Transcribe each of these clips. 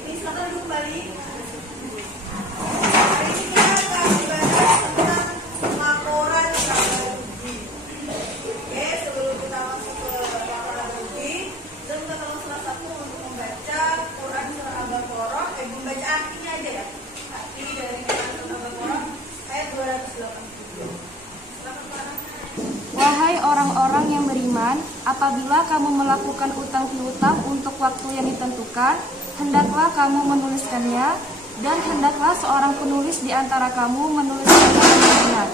Ini silakan duduk kembali. Hari ini kita akan membahas tentang laporan laba rugi. Oke, sebelum kita masuk ke laporan laba rugi, kita minta tolong salah satu untuk membaca Quran surah Al-Baqarah, membaca artinya aja ya. Arti dari Quran surah Al-Baqarah ayat 280. Silakan Pak. Wahai orang-orang yang beriman, apabila kamu melakukan utang piutang untuk waktu yang ditentukan, hendaklah kamu menuliskannya, dan hendaklah seorang penulis di antara kamu menuliskannya dengan benar.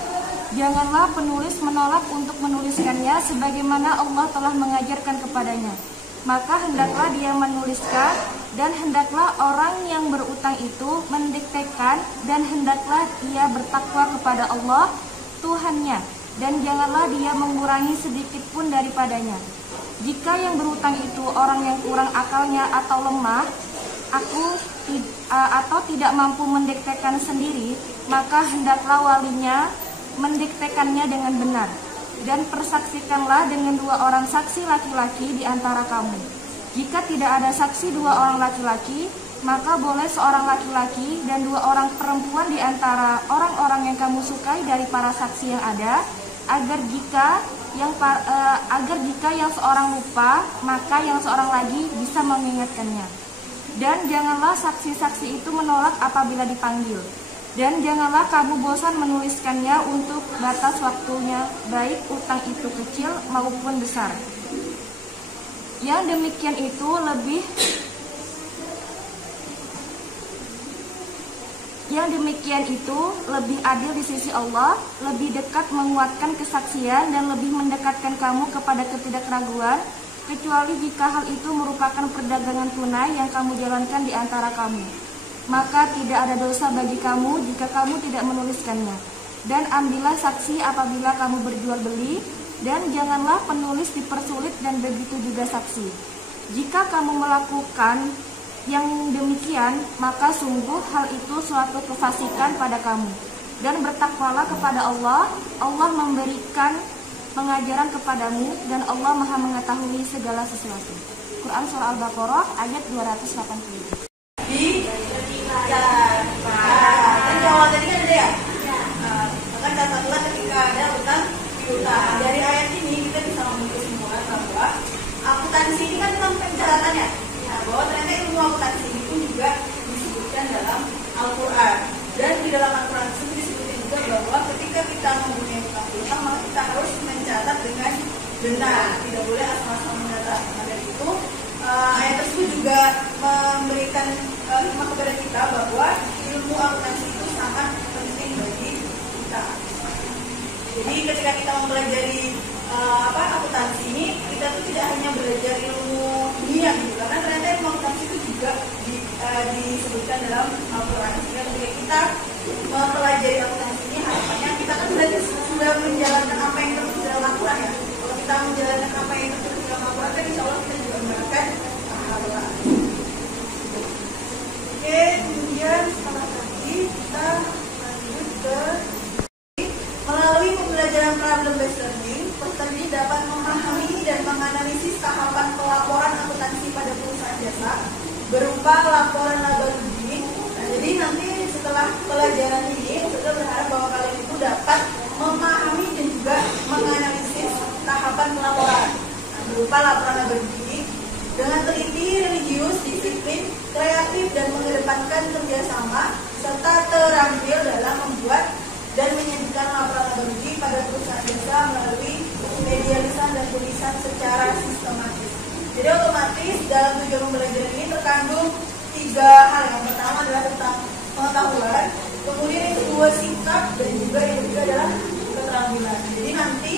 Janganlah penulis menolak untuk menuliskannya sebagaimana Allah telah mengajarkan kepadanya. Maka hendaklah dia menuliskan, dan hendaklah orang yang berutang itu mendiktekan, dan hendaklah ia bertakwa kepada Allah, Tuhannya, dan janganlah dia mengurangi sedikit pun daripadanya. Jika yang berutang itu orang yang kurang akalnya atau lemah, atau tidak mampu mendiktekan sendiri, maka hendaklah walinya mendiktekannya dengan benar. Dan persaksikanlah dengan 2 orang saksi laki-laki di antara kamu. Jika tidak ada saksi 2 orang laki-laki, maka boleh seorang laki-laki dan 2 orang perempuan di antara orang-orang yang kamu sukai dari para saksi yang ada, agar jika yang seorang lupa, maka yang seorang lagi bisa mengingatkannya. Dan janganlah saksi-saksi itu menolak apabila dipanggil. Dan janganlah kamu bosan menuliskannya untuk batas waktunya, baik utang itu kecil maupun besar. Yang demikian itu lebih adil di sisi Allah, lebih dekat menguatkan kesaksian, dan lebih mendekatkan kamu kepada ketidakraguan, kecuali jika hal itu merupakan perdagangan tunai yang kamu jalankan di antara kamu. Maka tidak ada dosa bagi kamu jika kamu tidak menuliskannya. Dan ambillah saksi apabila kamu berjual beli, dan janganlah penulis dipersulit, dan begitu juga saksi. Jika kamu melakukan yang demikian, maka sungguh hal itu suatu kefasikan pada kamu. Dan bertakwalah kepada Allah, Allah memberikan pengajaran kepadamu, dan Allah Maha mengetahui segala sesuatu. Quran surah Al-Baqarah ayat 280. Kan awal tadi kan ada ya? Maka catatlah ketika ada utang piutang. Dari ayat ini kita bisa menyimpulkan bahwa akuntansi ini kan tentang pencatatannya. Bahwa ternyata ilmu akuntansi ini pun juga disebutkan dalam Al-Quran. Dan di dalam Al-Quran itu disebutkan juga bahwa ketika kita mempunyai utang piutang, maka kita harus mencatat dengan benar. Tidak boleh asal-asal mencatat. Maka itu ayat tersebut juga memberikan hikmah kepada kita bahwa ilmu akuntansi itu sangat penting bagi kita. Jadi ketika kita mempelajari akuntansi ini, kita tuh tidak hanya belajar ilmu dunia gitu, karena ternyata ilmu akuntansi itu juga disebutkan dalam Al-Quran. Sehingga ketika kita mempelajari akuntansi ini, harapannya kita kan berarti sudah menjalankan apa yang tertulis dalam Al-Quran ya. Kalau kita menjalankan apa yang tertulis dalam Al-Quran, kan insya Allah kita juga mendapatkan pahala. Oke, kemudian setelah tadi kita lanjut ke melalui pembelajaran problem-based learning, peserta didik dapat memahami dan menganalisis tahapan pelaporan akuntansi pada perusahaan jasa berupa laporan laba rugi. Nah, jadi nanti setelah pelajaran ini, peserta berharap bahwa kalian itu dapat memahami dan juga menganalisis tahapan pelaporan berupa laporan laba rugi dengan teliti, religius, disiplin, kreatif, dan mengedepankan kerjasama serta terampil dalam membuat dan menyajikan laporan laba rugi pada perusahaan jasa melalui media lisan dan tulisan secara sistematis. Jadi otomatis dalam tujuan pembelajaran ini terkandung 3 hal. Yang pertama adalah tentang pengetahuan, kemudian yang kedua sikap, dan juga yang ketiga adalah keterampilan. Jadi nanti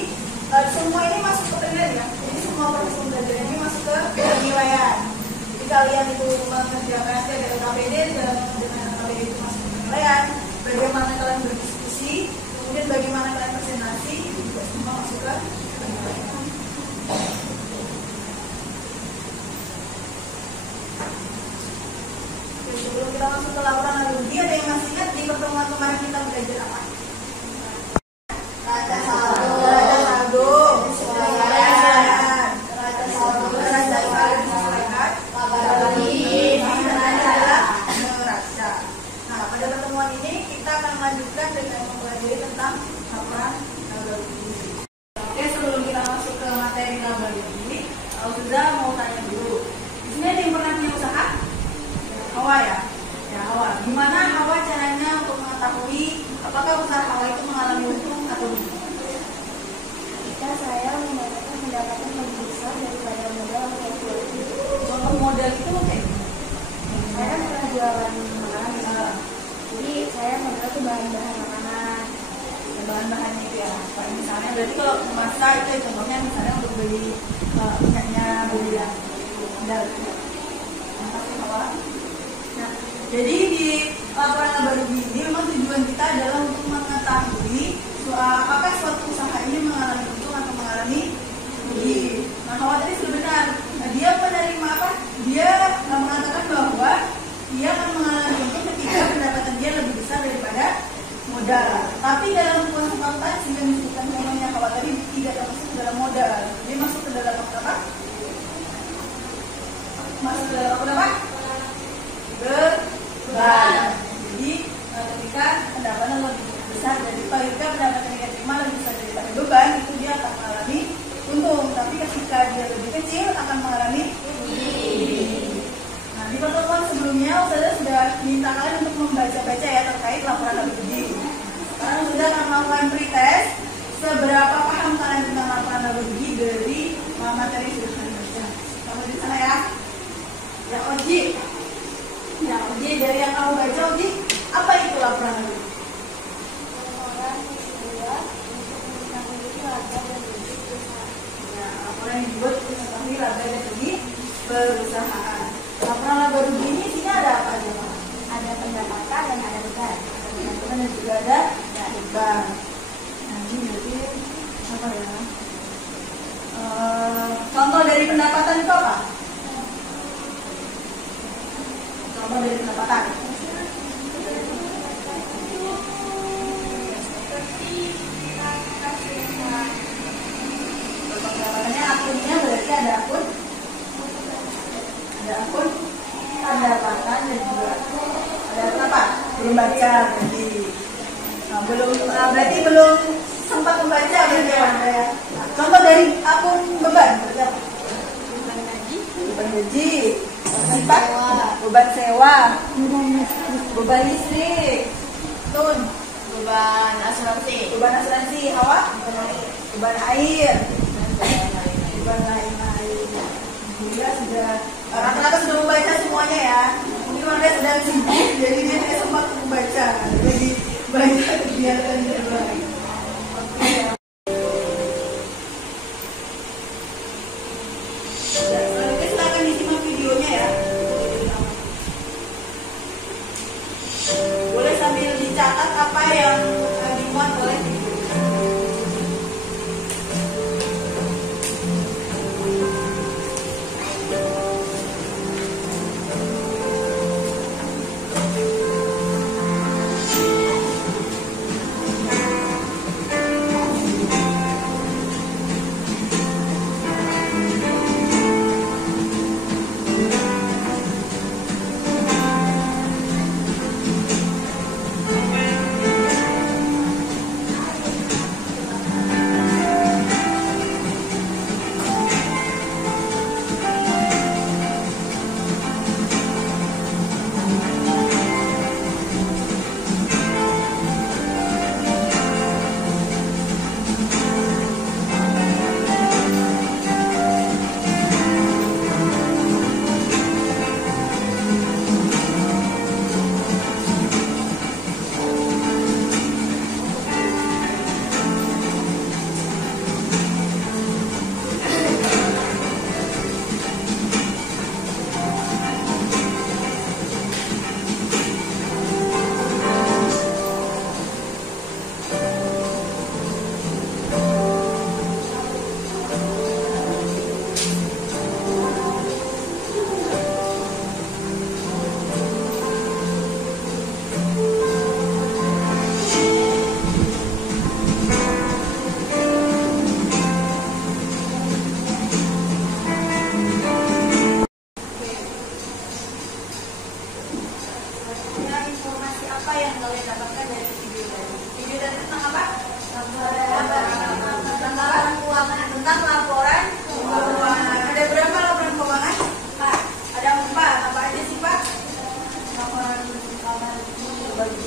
semua ini masuk ke penilaian ya. Jadi semua proses pembelajaran ini masuk ke penilaian. Jadi kalian itu mengerjakan KPD dan dengan KPD itu masuk ke penilaian. Bagaimana kalian berdiskusi, kemudian bagaimana kalian presentasi, itu juga semua masuk ke penilaian. Sebelum kita masuk ke laporan laba rugi, ada yang masih ingat di pertemuan kemarin kita belajar apa? Neraca saldo, neraca saldo, neraca saldo disesuaikan, laba rugi, neraca Hawa ya. Ya Hawa. Gimana Hawa caranya untuk mengetahui apakah usaha Hawa itu mengalami untung atau rugi? Jika saya mendapatkan pendapatan lebih besar daripada modal yang saya keluarkan. Contoh modal itu kayak gimana? Saya kan pernah jualan makanan misalnya. Jadi saya modal tuh bahan-bahan makanan. Ya, bahan-bahannya itu ya. Kayak misalnya berarti kalau memasak itu ya, contohnya misalnya untuk beli minyaknya, beli yang modal. Hawa. Nah, jadi di laporan laba rugi ini memang tujuan kita adalah untuk mengetahui apakah suatu usaha ini mengalami untung atau mengalami rugi. Nah, Hawa tadi sudah benar. Nah, dia menerima apa? Dia mengatakan bahwa dia akan mengalami untung ketika pendapatan dia lebih besar daripada modal. Tapi dalam konsultasi yang disebutkan namanya Hawa tadi tidak masuk dalam modal. Dia masuk ke dalam apa? Masuk ke dalam apa? Beban. Jadi ketika pendapatan lebih besar daripada pendapatan yang terima lebih besar daripada beban, itu dia akan mengalami untung. Tapi ketika dia lebih kecil akan mengalami rugi. Nah, di pertemuan sebelumnya Ustazah sudah minta kalian untuk membaca-baca ya terkait laporan laba rugi. Sekarang sudah akan melakukan pretest seberapa paham kalian tentang laporan laba rugi dari materi yang sudah kalian baca. Kamu di sana ya. Ya Oji. Ya Oji, dari yang kamu baca Oji, apa itu laporan laba rugi? Laporan yang dibuat untuk mengetahui laba dan rugi perusahaan. Laporan laba rugi ini isinya ada apa aja Pak? Ada pendapatan dan ada beban. Ada pendapatan dan juga ada beban. Nah ini berarti apa ya? Contoh dari pendapatan itu apa? Contoh dari pendapatan. Pendapatannya akunnya berarti ada akun pendapatan dan juga ada akun apa? Belum baca berarti. Nah, berarti belum sempat membaca berarti ya Anda ya. Nah, contoh dari akun beban berarti apa? Beban gaji, sifat, beban sewa, beban listrik, tun, Beban asuransi, Hawa, beban air, beban lain-lain. Dia sudah rata-rata sudah membaca semuanya ya. Mungkin Anda sedang sibuk, jadi dia tidak sempat membaca. Jadi banyak kegiatan yang lain. Oke ya. Selanjutnya silakan disimak videonya ya. Boleh sambil dicatat apa yang dimuat oleh video.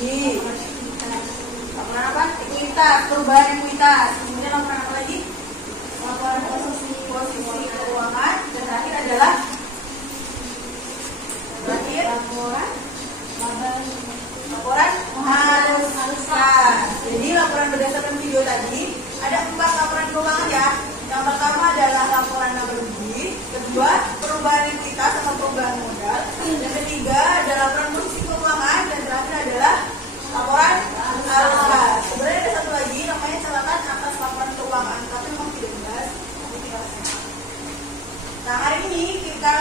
berugi. Laporan apa? Ekuitas, perubahan ekuitas. Kemudian laporan apa lagi? Laporan posisi keuangan. Dan terakhir adalah laporan haruskan. Jadi laporan berdasarkan video tadi ada 4 laporan keuangan ya. Yang pertama adalah laporan laba rugi, kedua perubahan ekuitas atau perubahan modal, yang ketiga ada laporan posisi keuangan, dan terakhir adalah laporan haruskan. Sebenarnya ada satu lagi namanya catatan atas laporan keuangan, tapi memang tidak dibahas. Nah, hari ini kita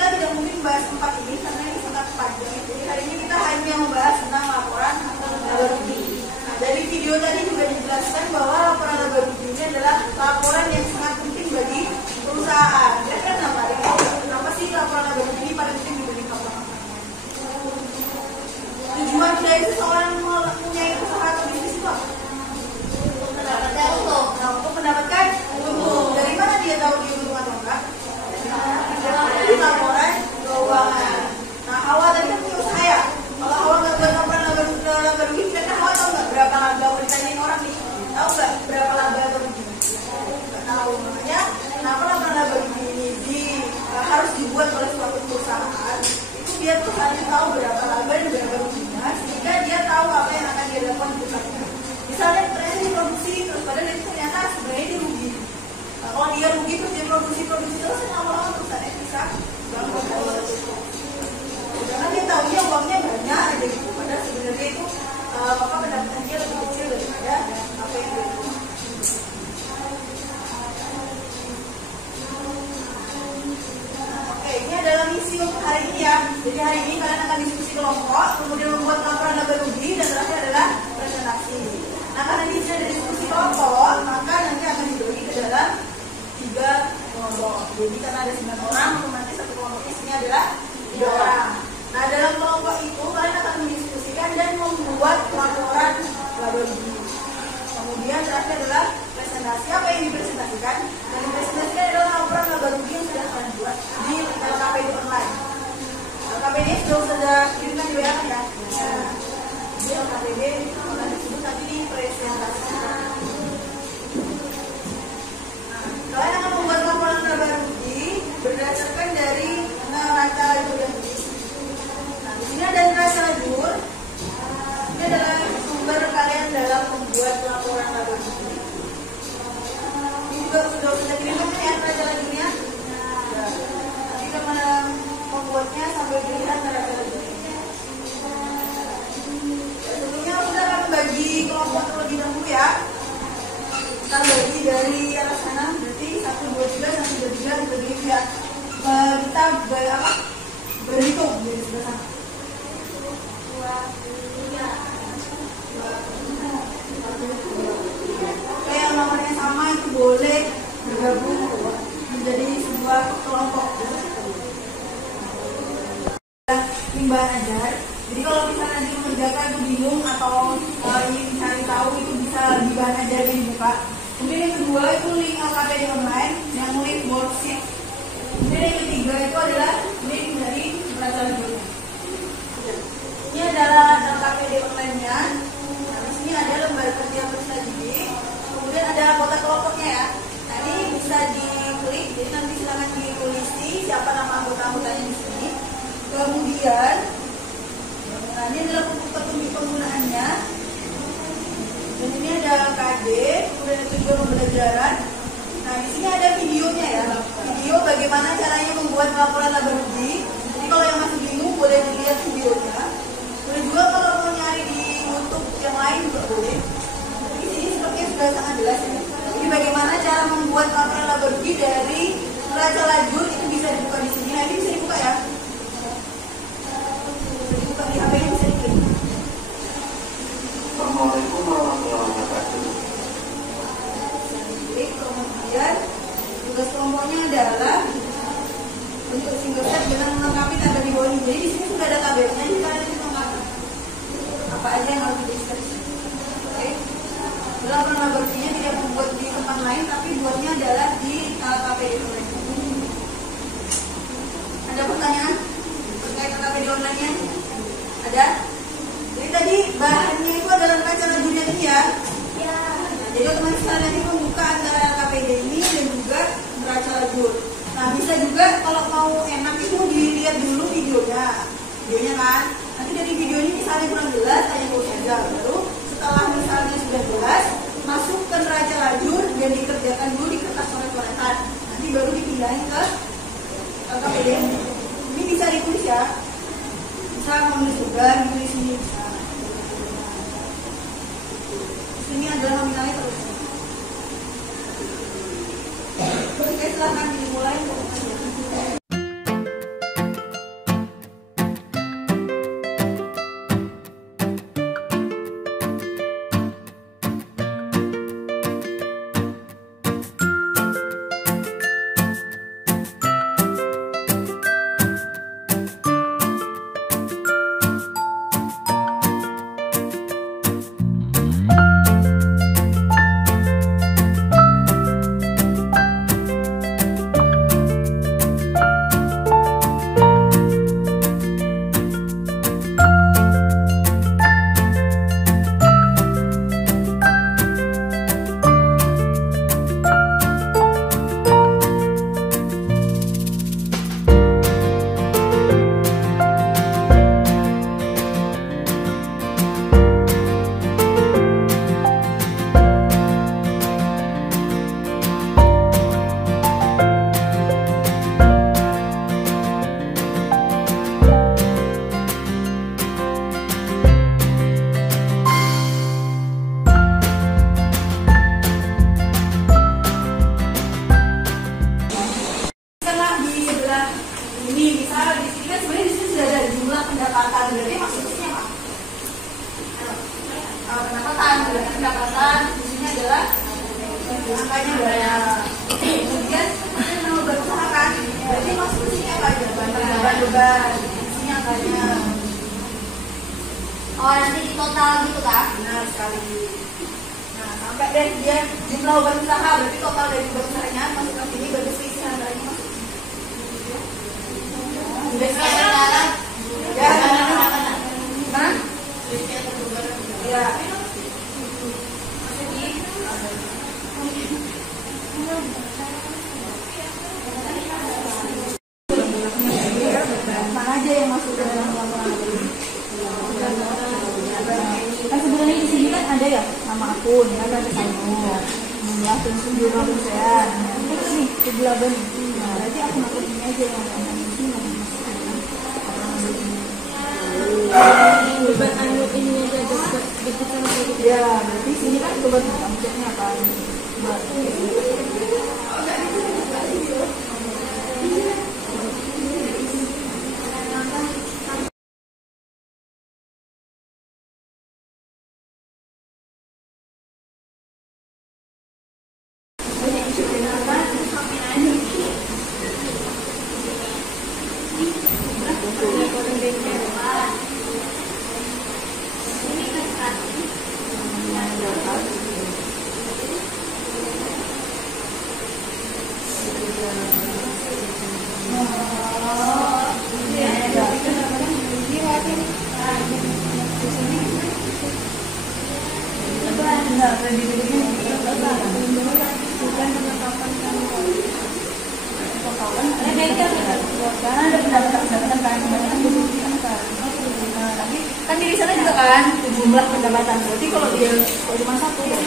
tidak mungkin bahas 4 ini karena ini sangat panjang. Jadi hari ini kita hanya membahas tentang laporan laba rugi. Nah, dari video tadi juga dijelaskan bahwa laporan laba rugi ini adalah laporan yang sangat penting bagi perusahaan. Kira-kira kenapa sih laporan laba rugi ini paling penting dibanding laporan apa? Tujuan dari seseorang mempunyai usaha atau bisnis itu apa? Mendapatkan untung. Nah, untuk mendapatkan untung. Dari mana dia tahu dia untung atau enggak? Dari laporan keuangan. Nah, Hawa tadi kan punya usaha ya. Kalau Hawa nggak buat laporan laba rugi, kira-kira Hawa tahu nggak berapa laba? Kalau ditanyain orang nih, tahu nggak berapa laba atau rugi? Nggak tahu. Makanya kenapa laporan laba rugi ini harus dibuat oleh suatu perusahaan? Itu dia tuh harus tahu berapa laba dan berapa ruginya, sehingga dia tahu apa yang akan dia lakukan di perusahaan. Misalnya ternyata dia produksi, terus padahal itu ternyata sebenarnya dia rugi. Nah, kalau dia rugi terus dia produksi terus, lama-lama perusahaannya bisa bangkrut. Karena dia tahunya uangnya banyak aja gitu, padahal sebenarnya itu maka pendapatan dia lebih kecil daripada apa yang dia lakukan. Oke, ini adalah misi untuk hari ini ya. Jadi hari ini kalian akan diskusi kelompok, kemudian membuat laporan laba rugi, dan terakhir adalah presentasi. Nah, karena di sini ada diskusi kelompok, maka nanti akan dibagi ke dalam 3 kelompok. Jadi karena ada 9 orang, otomatis satu kelompok isinya adalah 3 orang. Nah, dalam kelompok itu kalian akan mendiskusikan dan membuat laporan laba rugi. Kemudian terakhir adalah presentasi. Apa yang dipresentasikan? Yang dipresentasikan adalah laporan laba rugi yang sudah kalian buat di LKPD online. LKPD sudah kirimkan di WA ya. Di LKPD online disebut tadi di presentasi. Kalian akan membuat laporan laba rugi berdasarkan dari neraca lajur yang tulis. Nah, di sini ada neraca lajur. Ini adalah sumber kalian dalam membuat laporan laba rugi. Ini juga sudah kirimkan ya neraca lajurnya. Nanti kita membuatnya sambil dilihat neraca lajurnya. Sebelumnya kita akan bagi kelompok terlebih dahulu ya. Kita bagi dari arah sana, berarti 1, 2, 3, 1, 2, 3 dibagi ya. Kita berhitung dari sebelah sana. 2, 3. Oke, yang nomornya sama itu boleh bergabung menjadi sebuah kelompok. Limbah ajar. Jadi kalau misalnya nanti mengerjakan itu bingung atau ingin cari tahu, itu bisa di bahan ajar yang dibuka. Kemudian yang kedua itu link LKPD online, yang link worksheet. Kemudian yang ketiga itu adalah link dari neraca lajurnya. Ini adalah LKPD online-nya. Nah, di sini ada lembar kerja persegi. Kemudian ada anggota kelompoknya ya. Nah, ini bisa diklik, jadi nanti silakan ditulis siapa nama anggota-anggotanya di sini. Kemudian, nah ini adalah petunjuk penggunaannya. Dan ini ada KD, kemudian itu juga pembelajaran. Nah, di sini ada videonya ya. Video bagaimana caranya membuat laporan laba rugi. Jadi kalau yang masih bingung boleh dilihat videonya. Boleh juga kalau mau nyari di YouTube yang lain juga boleh. Di sini sepertinya sudah sangat jelas ya. Jadi bagaimana cara membuat laporan laba rugi dari neraca lajur itu bisa dibuka di sini. Nah, ini bisa dibuka ya. Bisa dibuka di HP yang bisa diklik. Assalamualaikum warahmatullahi wabarakatuh. Kemudian tugas kelompoknya adalah untuk single step dengan melengkapi tabel di bawah ini. Jadi di sini sudah ada tabelnya, kita ada di melengkapi apa aja yang harus didiskusi. Oke. Laporan laba ruginya tidak membuat di tempat lain, tapi buatnya adalah di KPD online. Ada pertanyaan terkait KPD online-nya? Ada? Jadi tadi bahannya itu adalah neraca lajurnya ini ya. Nah, jadi otomatis kalian nanti membuka antara LKPD ini dan juga neraca lajur. Nah, bisa juga kalau mau enak itu dilihat dulu videonya kan. Nanti dari video ini misalnya kurang jelas, tanya ke saja. Baru setelah misalnya sudah jelas, masuk ke neraca lajur dan dikerjakan dulu di kertas coret-coretan. Nanti baru dipindahin ke LKPD. Ini bisa ditulis ya. Bisa menulis juga, ditulis sini bisa. Ini adalah nominalnya terus. Oke, silahkan dimulai. Pendapatan di sini adalah angkanya berapa. Kemudian nama berusaha kan, berarti masuk ke sini apa aja? Beban. Di sini angkanya. Oh, nanti di total gitu kan? Benar sekali. Nah, sampai deh dia jumlah beban usaha, berarti total dari beban usahanya masuk ke sini, berarti selisih antaranya masuk ke sini. Udah sekarang? Ya. Mana? Ya. Mana aja yang masuk ke dalam laporan ini? Kan sebenarnya di sini kan ada ya nama akun, kan ada saldo, jumlah pensiun perusahaan. Terus nih sebelah bawah. Nah, berarti akun ini aja yang ada di sini. Beban anu ini aja dapat dibutuhkan gitu. Ya, berarti sini kan beban objeknya apa? Kan di sana juga kan jumlah pendapatan. Berarti kalau dia cuma satu ya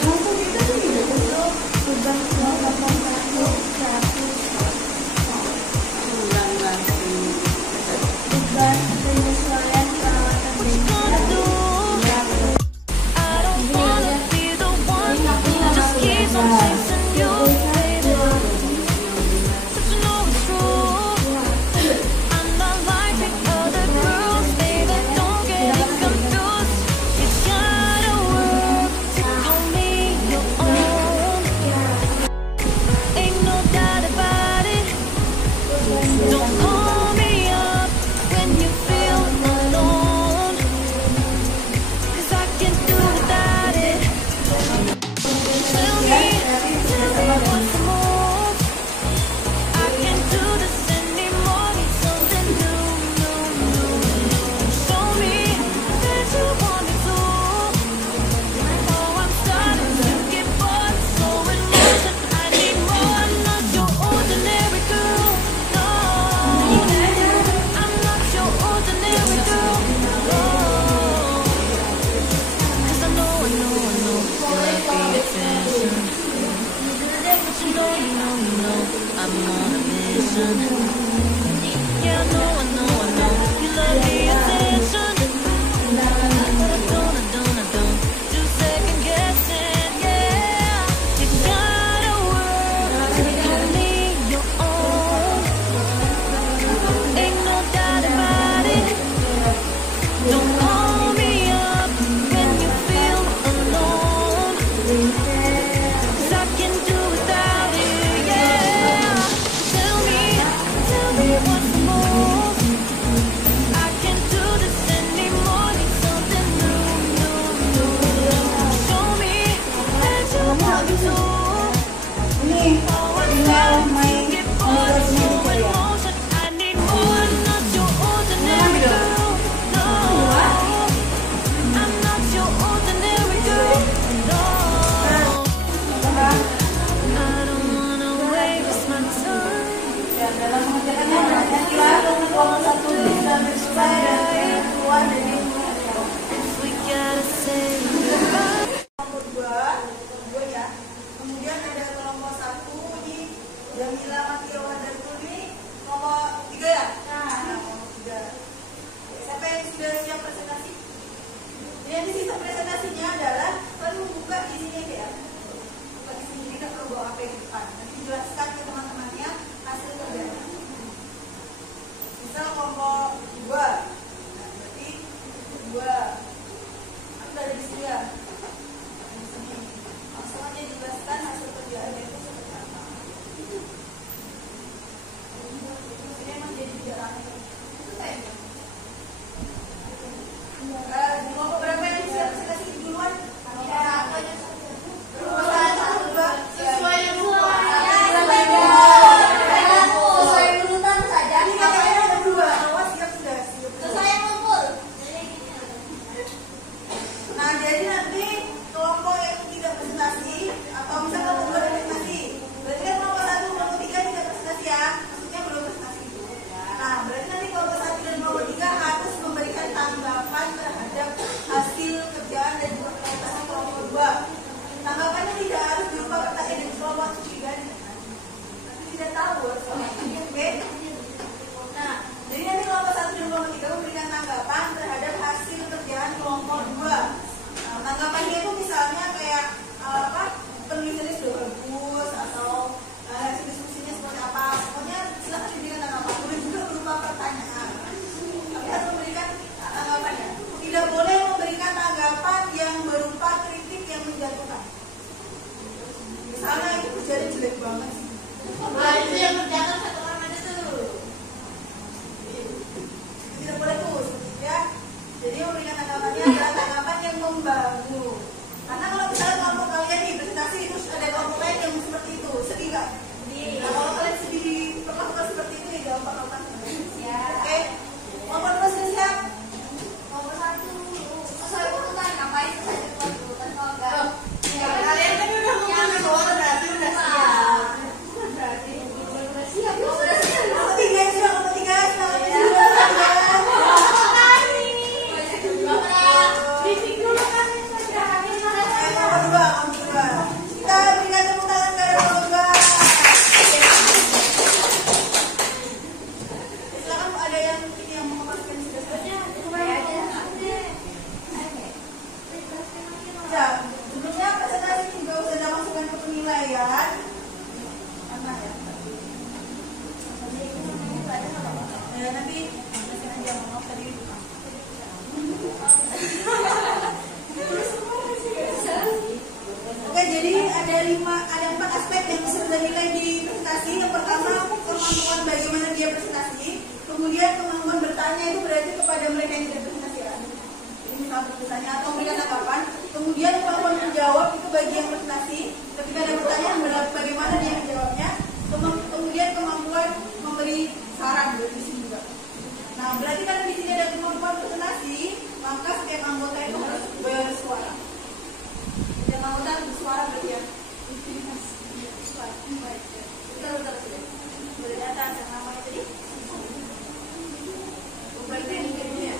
Nah, itu yang kerjakan satu orang aja tuh. Tidak boleh tuh, ya. Jadi memberikan tanggapannya adalah tanggapan yang membangun. Karena kalau misalnya kelompok kalian nih presentasi terus ada kelompok lain yang seperti itu, sedih nggak? Nah, kalau kalian sedih perlakukan seperti itu ya jawab apa? Ya. Oke. Nomor dua sudah siap? Nomor 1. Oh, saya urutan ngapain saya cepat urutan kalau enggak. Ya, kalian kan udah ngomong soal berarti udah siap. Udah siap. Udah siap. Nomor tiga sudah, nomor tiga. Kita berikan tepuk tangan kepada nomor dua. Silakan ada yang ini yang mau memasukkan sudah-sudahnya. Ya, sebelumnya presentasi juga sudah masukkan ke penilaian. Karena ya. Nanti aja mau tadi. Oke, jadi ada 4 aspek yang bisa dinilai di presentasi. Yang pertama, kemampuan bagaimana dia presentasi. Kemudian kemampuan bertanya itu berarti kepada mereka yang tidak presentasi ya. Ini misal bertanya atau memberikan tanggapan. Kemudian kemampuan menjawab itu bagi yang presentasi. Ketika ada pertanyaan, bagaimana dia menjawabnya. Kemudian kemampuan memberi saran di sini juga. Nah, berarti karena di sini ada kemampuan presentasi, maka setiap anggota itu harus bersuara. Setiap anggota harus bersuara berarti ya. Suara. Baik. Betul sudah. Boleh datang dan namanya tadi. Bukan Penny ya.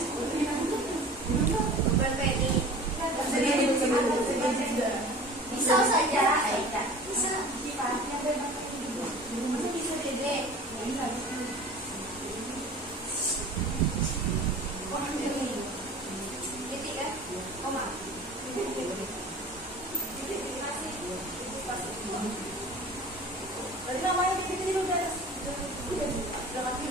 Bukan Penny. Bisa saja, Aida. Bisa. Sifatnya bebas. Bisa Dede. Titik kan? Koma. Berarti namanya titik udah mati.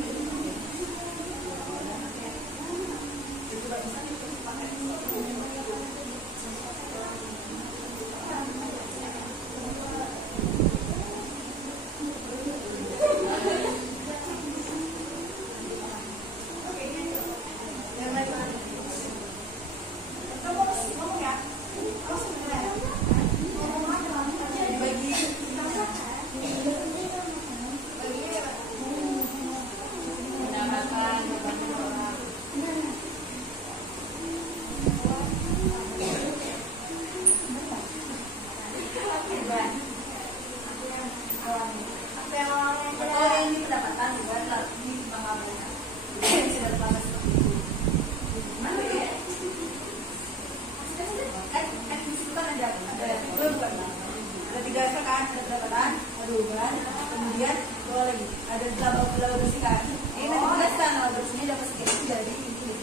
Kemudian dua lagi ada laba bersihkan. Ini nanti jelaskan laba bersihnya dapat sekian dari ini.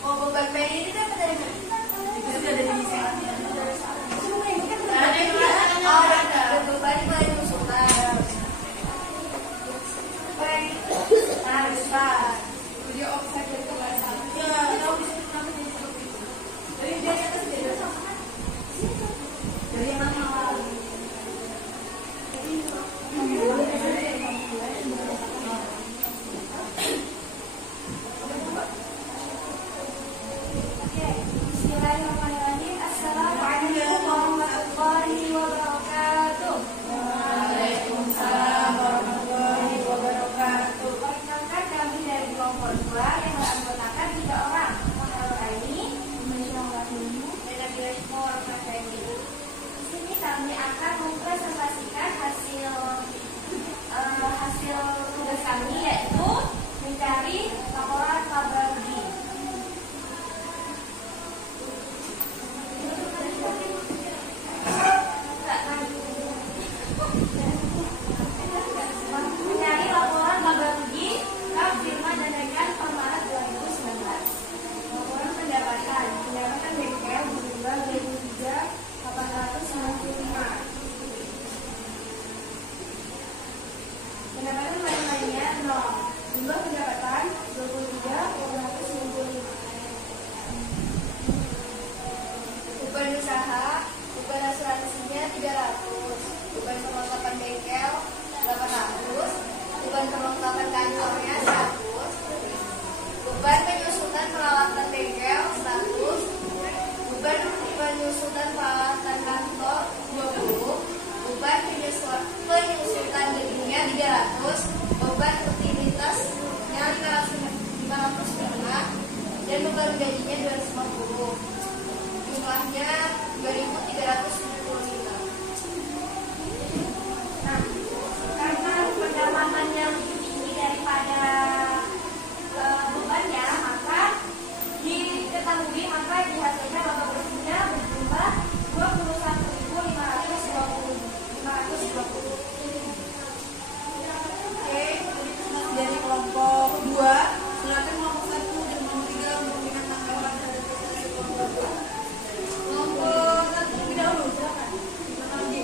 Oh, beban Penny ini dapat dari mana? Itu sudah ada di sini. Semua ini kan ada beban mulai usulan. Nah, besar. Jadi offset dari kelasan. Ya, tahu di sini kenapa jadi seperti itu. Dari atas dia ada sama. Dari yang mana? Bismillahirrahmanirrahim. Assalamualaikum warahmatullahi wabarakatuh. Waalaikumsalam warahmatullahi wabarakatuh. Perkenalkan kami dari kelompok 2 yang beranggotakan 3 orang. Muhammad ini, di sini kami akan mempresentasikan hasil tugas kami, yaitu mencari laporan laba rugi. Mencari laporan laba rugi Kap Firma dan Rekan per Maret 2019. Laporan pendapatan bengkel berjumlah 23.895. Pendapatan lain-lainnya 0. Jumlah pendapatan 23.895. Beban usaha, beban asuransinya 300, beban perlengkapan bengkel 800. beban perlengkapan kantornya 100, beban penyusutan peralatan bengkel 100, beban penyusutan peralatan kantor 20, beban penyusutan gedungnya 300, beban utilitasnya 505, dan beban gajinya 250. Jumlahnya 2.375. Nah, karena pendapatannya lebih tinggi daripada bebannya, maka diketahui maka dihasilkan laba bersihnya berjumlah 21.520. Oke, dari kelompok 2, silakan kelompok 1 dan kelompok 3 untuk memberikan tanggapan terhadap presentasi kelompok 2. Kelompok 1 terlebih dahulu, silakan. Silakan, Ji.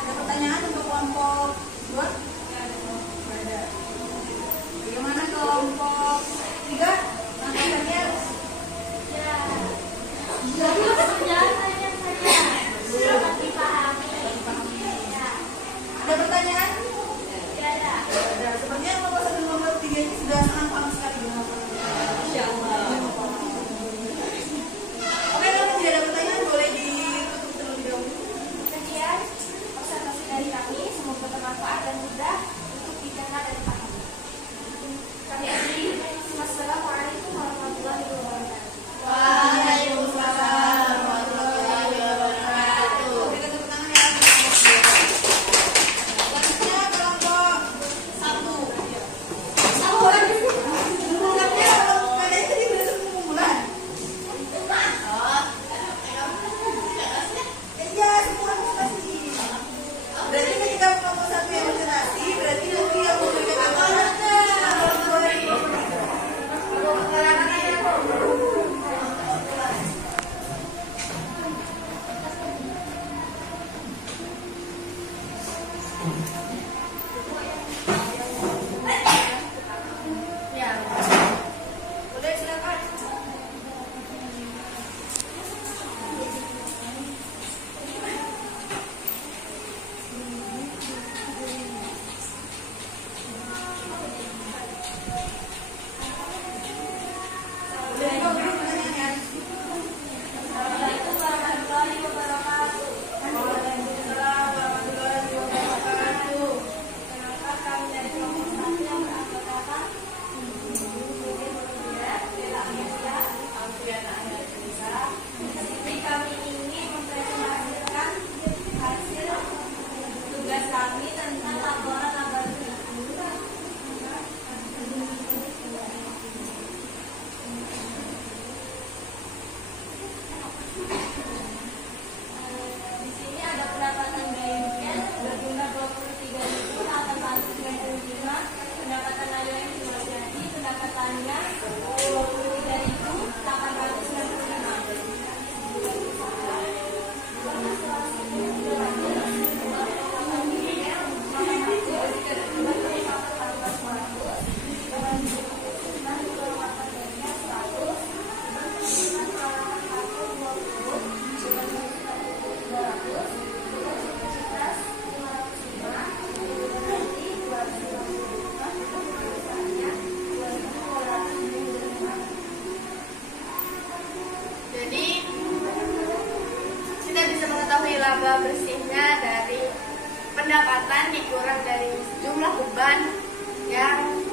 Ada pertanyaan untuk kelompok 2? Ada. Bagaimana kelompok 3? Tanggapannya? Ada pertanyaan? Ada. Sepertinya kelompok 1 dan kelompok 3 ini sudah sangat paham sekali dengan pertanyaan. Oke, kalau tidak ada pertanyaan boleh ditutup terlebih dahulu. Sekian presentasi dari kami, semoga bermanfaat dan mudah untuk dicerna dan dipahami. Kami akhiri. Wassalamualaikum warahmatullahi wabarakatuh. Waalaikumsalam warahmatullahi wabarakatuh. Oke, tepuk tangan ya. Selanjutnya kelompok 1. Bukannya katanya tadi besok pengumpulan. Iya, semua presentasi. Berarti ketika kelompok 1 yang presentasi, berarti nanti yang memberikan amalan. Boleh, silakan. Boleh juga beri pertanyaan. Assalamualaikum warahmatullahi wabarakatuh. Waalaikumsalam warahmatullahi wabarakatuh. Kenapa kami dari kelompok 1 yang beranggotakan Jadi kami ingin mempresentasikan hasil tugas kami tentang laporan laboratorium. Di sini ada pendapatan gajinya berjumlah 23.895, pendapatan ayo yang jual jadi pendapatannya 23.895. Jadi kita bisa mengetahui laba bersihnya dari pendapatan dikurang dari jumlah beban yang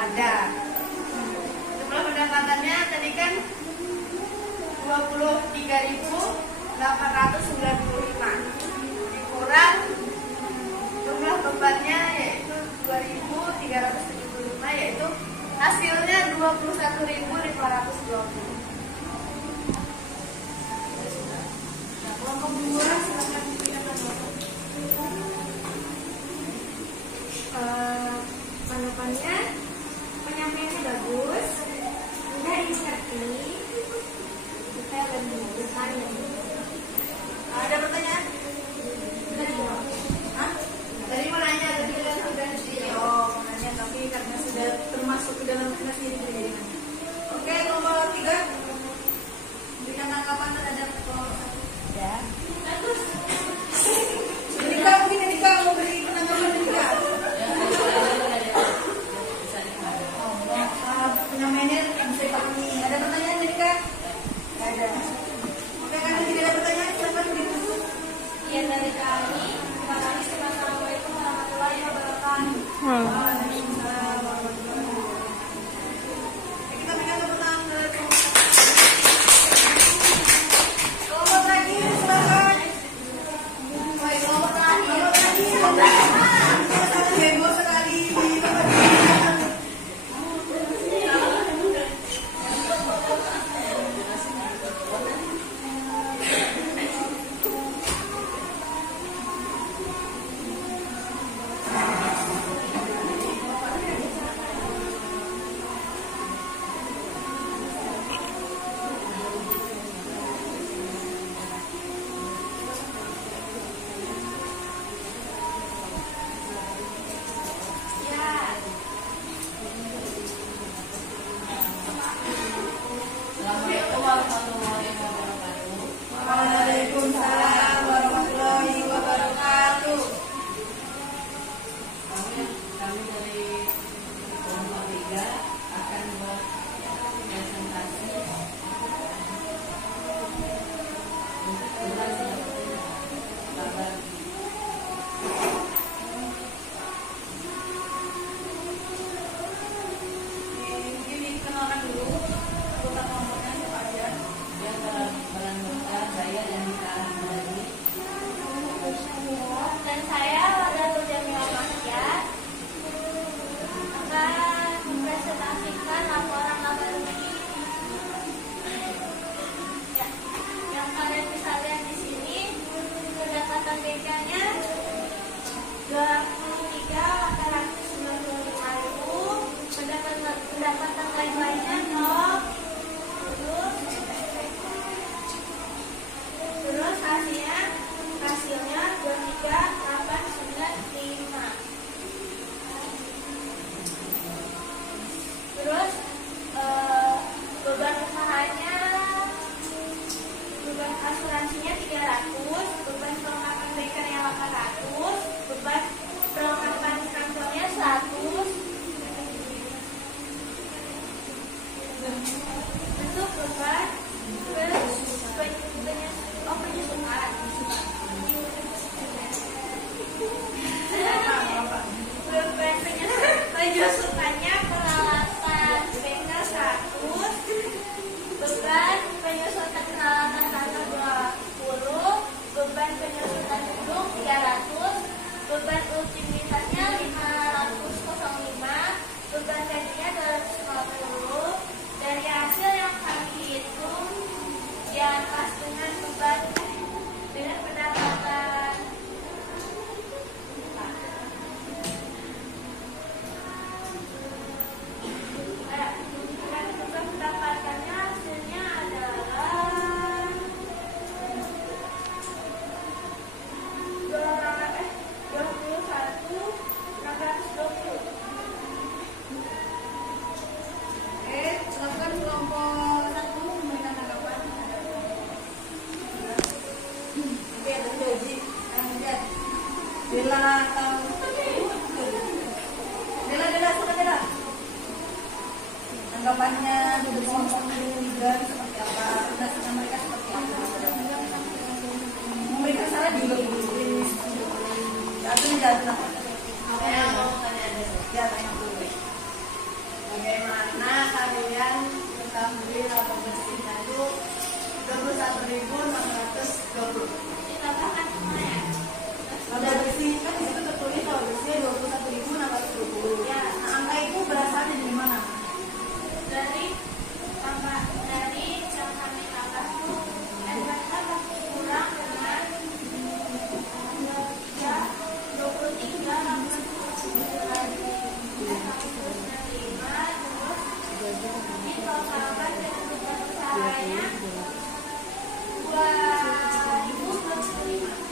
ada. Jumlah pendapatannya tadi kan 23.895 dikurang jumlah bebannya yaitu 2.375, yaitu hasilnya 21.520. Kelompok 2, silakan. Tanggapannya, penyampaiannya bagus, mudah dimengerti, kita lebih bertanya. Ada pertanyaan? kami. Terima kasih. Wassalamualaikum warahmatullahi wabarakatuh. Kita berikan tepuk tangan kepada kelompok lagi, silakan. Baik, kelompok lagi, sangat heboh sekali. Waalaikumsalam warahmatullahi wabarakatuh. Kami dari kelompok 3 akan buat presentasi untuk tugas kabar. Mungkin dikenalkan dulu anggota kelompoknya siapa aja. Dia peran besar saya dan Dita Ahmadi. Dan saya Wadatul Jamil Mahyat akan mempresentasikan laporan laba rugi. Ya, yang kalian bisa lihat di sini pendapatan BK-nya 23.895.000, pendapatan lain-lainnya 0. Terus hasilnya 23.895. Terus beban usahanya, beban asuransinya 300, beban perlengkapan BK-nya 800, beban perlengkapan kantornya 100. Untuk beban penyusutan. Beban penyusutannya peralatan BK 100, beban penyusutan peralatan kantor 20, beban penyusutan gedung 300, beban utilitasnya 505, beban gajinya 250. Dari hasil yang kami hitung di atas dengan beban dengan pendapatan pendapatannya hasilnya adalah 21.620. Silakan kelompok 1 memberikan tanggapan. Oke, ada Joji. Kemudian Bella atau Bella, silakan Bella. Tanggapannya duduk kelompok dengan seperti apa? Pendapatan mereka seperti apa? Memberikan saran juga boleh. Jatuh. Saya mau tanya dulu. Ya, tanya dulu. Bagaimana kalian mengetahui laba bersihnya itu 21.620? Ditambahkan semuanya. Laba bersih kan di situ tertulis laba bersihnya 21.620. Ya, Nah, angka itu berasalnya dari mana? dari yang kami tambah itu NPK kurang dengan 23 ditotalkan dengan beban usahanya 2.025.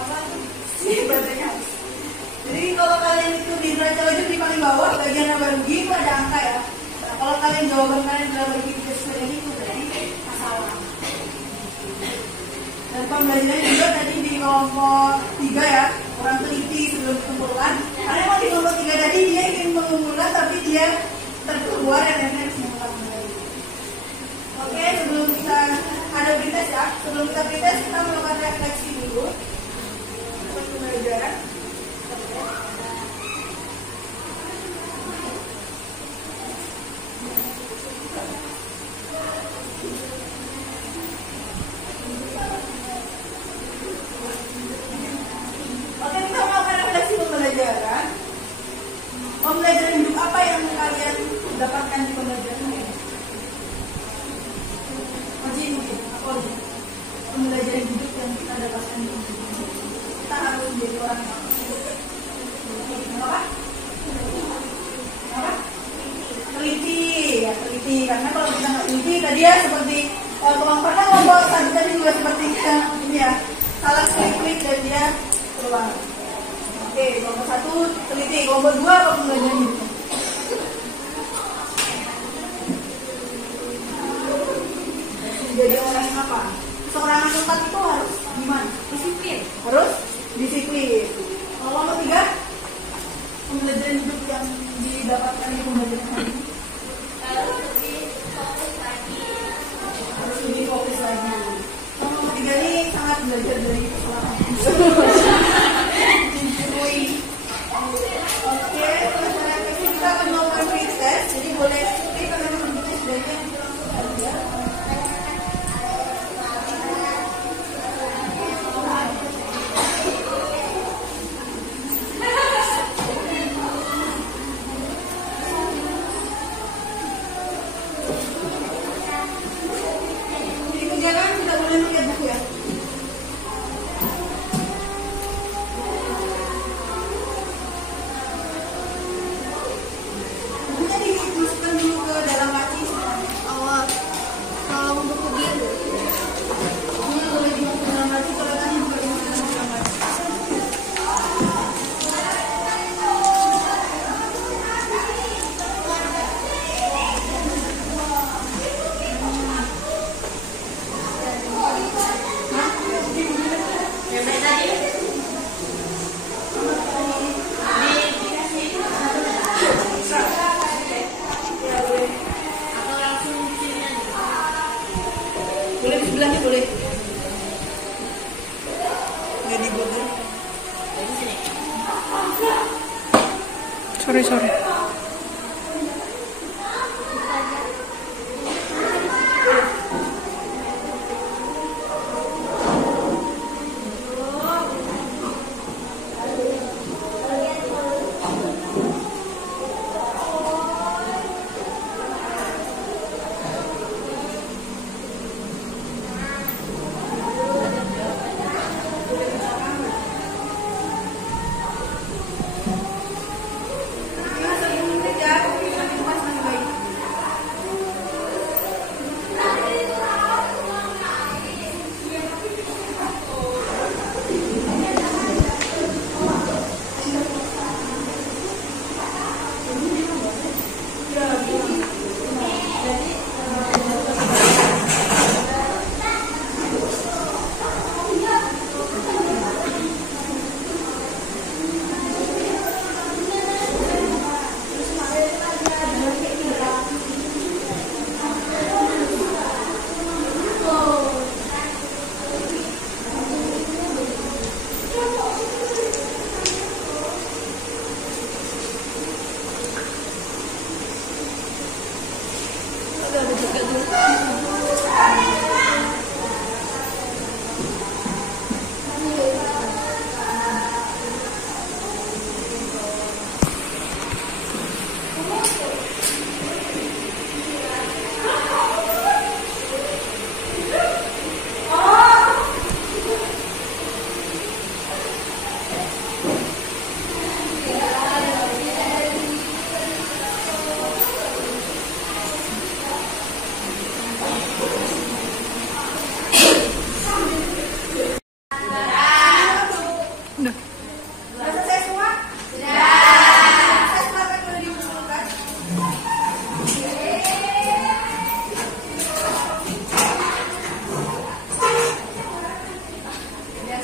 apa tuh? Bahasanya. Jadi kalau kalian itu di neraca wajib di paling bawah, bagian laba rugi itu ada angka ya. Nah, kalau kalian jawaban kalian laba rugi tidak sesuai ini, itu berarti masalah. Dan pembelajarannya juga tadi di kelompok 3 ya, orang teliti sebelum dikumpulkan. Karena emang di kelompok 3 tadi dia ingin mengumpulkan, tapi dia terkeluar yang lainnya mengumpulkan kembali. Oke, sebelum kita ada pretest ya, sebelum kita pretest kita melakukan refleksi dulu untuk pembelajaran. Oke, kita melakukan refleksi pembelajaran. Pembelajaran hidup apa yang kalian dapatkan di pembelajaran ini? Mungkin apa aja? Pembelajaran hidup yang kita dapatkan di pembelajaran. Kita harus menjadi orang yang apa? Apa? Teliti, ya teliti. Karena kalau kita nggak teliti, tadi ya seperti kelompok satu tadi juga seperti kita ini ya, salah klik dan dia keluar. Oke, kelompok 1 teliti, kelompok 2 apa pembelajaran hidup? Jadi orang yang apa? Seorang yang tempat itu harus gimana? Disiplin. Harus disiplin. Kalau nomor 3, pembelajaran hidup yang didapatkan di pembelajaran ini. Harus lebih fokus lagi. Kalau nomor 3 ini sangat belajar dari kesalahan. Oke, terus kita akan melakukan pretest. Jadi boleh kita akan melakukan pretest dari yang kita jangan tidak boleh melihat buku ya. Bukunya dimasukkan dulu ke dalam laci. Allah, kalau buku biru. Bukunya boleh dimasukkan ke dalam laci, kalau tadi juga dimasukkan ke dalam laci. Boleh di sebelahnya boleh. Nggak di bawah. Sorry.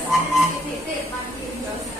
Titik, makin